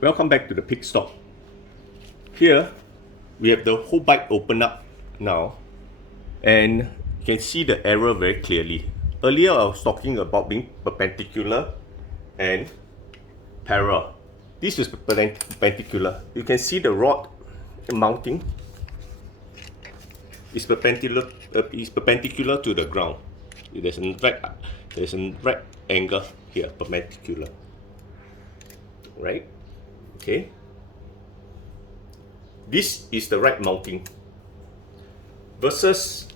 Welcome back to the pig stop. Here we have the whole bike open up now, and you can see the error very clearly. Earlier I was talking about being perpendicular and parallel. This is perpendicular. You can see the rod mounting is perpendicular to the ground. There's a right angle here, perpendicular. Right? Okay. This is the right mounting versus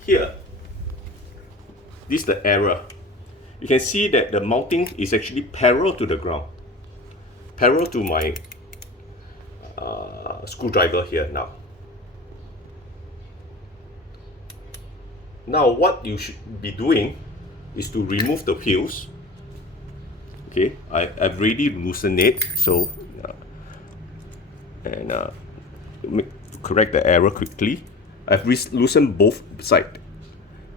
here. This is the error. You can see that the mounting is actually parallel to the ground, parallel to my screwdriver here now. Now what you should be doing is to remove the wheels. Okay, I've already loosened it, so to correct the error quickly, I've loosened both sides,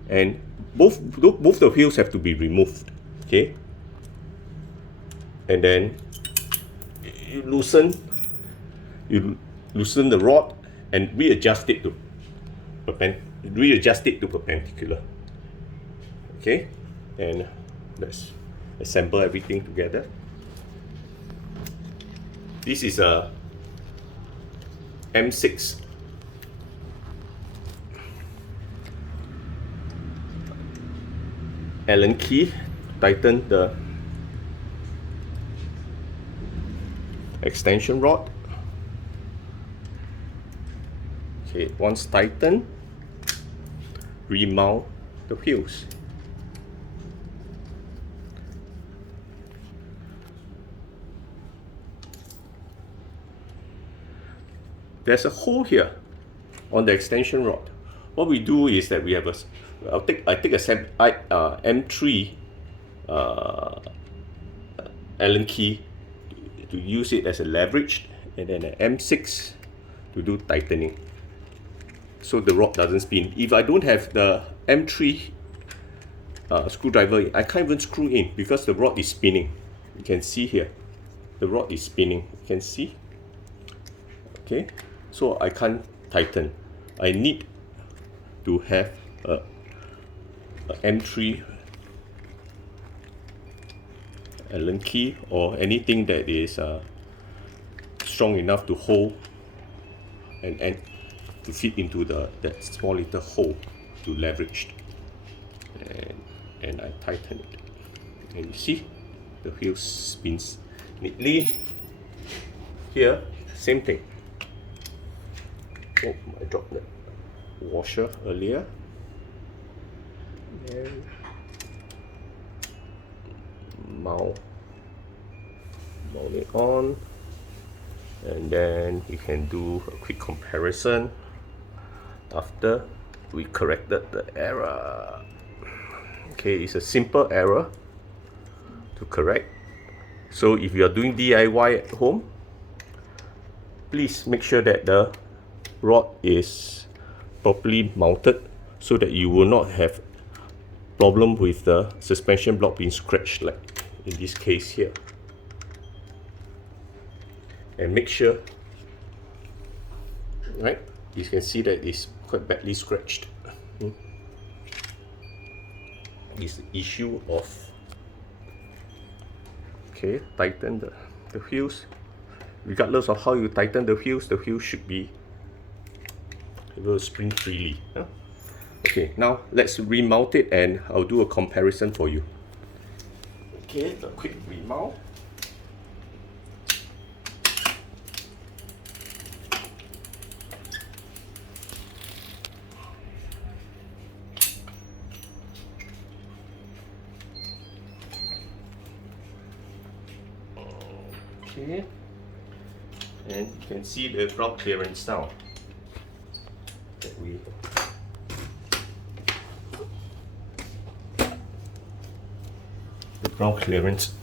and both the wheels have to be removed. Okay, and then you loosen the rod and readjust it to perpendicular. Okay, and let's assemble everything together. This is a M6 Allen key. Tighten the extension rod. Okay, once tightened, remount the wheels. There's a hole here on the extension rod. What we do is that we have I take a M3 Allen key to use it as a leverage, and then an M6 to do tightening, so the rod doesn't spin. If I don't have the M3 screwdriver, I can't even screw in because the rod is spinning. You can see here, the rod is spinning. You can see. Okay, so I can't tighten. I need to have a M3 Allen key or anything that is strong enough to hold and to fit into that small little hole to leverage, and I tighten it, and you see the wheel spins neatly. Here, same thing. Oh, I dropped the washer earlier. And mount it on, and then we can do a quick comparison after we corrected the error. Okay, it's a simple error to correct. So if you are doing DIY at home, please make sure that the rod is properly mounted so that you will not have problem with the suspension block being scratched, like in this case here. And make sure, right, you can see that it's quite badly scratched. It's the issue of, okay, tighten the wheels. Regardless of how you tighten the wheels should be able to spin freely. Okay, now let's remount it, and I'll do a comparison for you. Okay, a quick remount. Okay, and you can see the ground clearance now that the ground clearance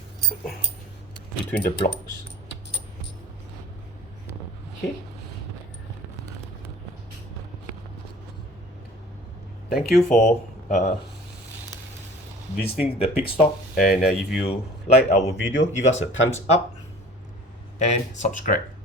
between the blocks. Okay, thank you for visiting the pig stop, and if you like our video, give us a thumbs up and subscribe.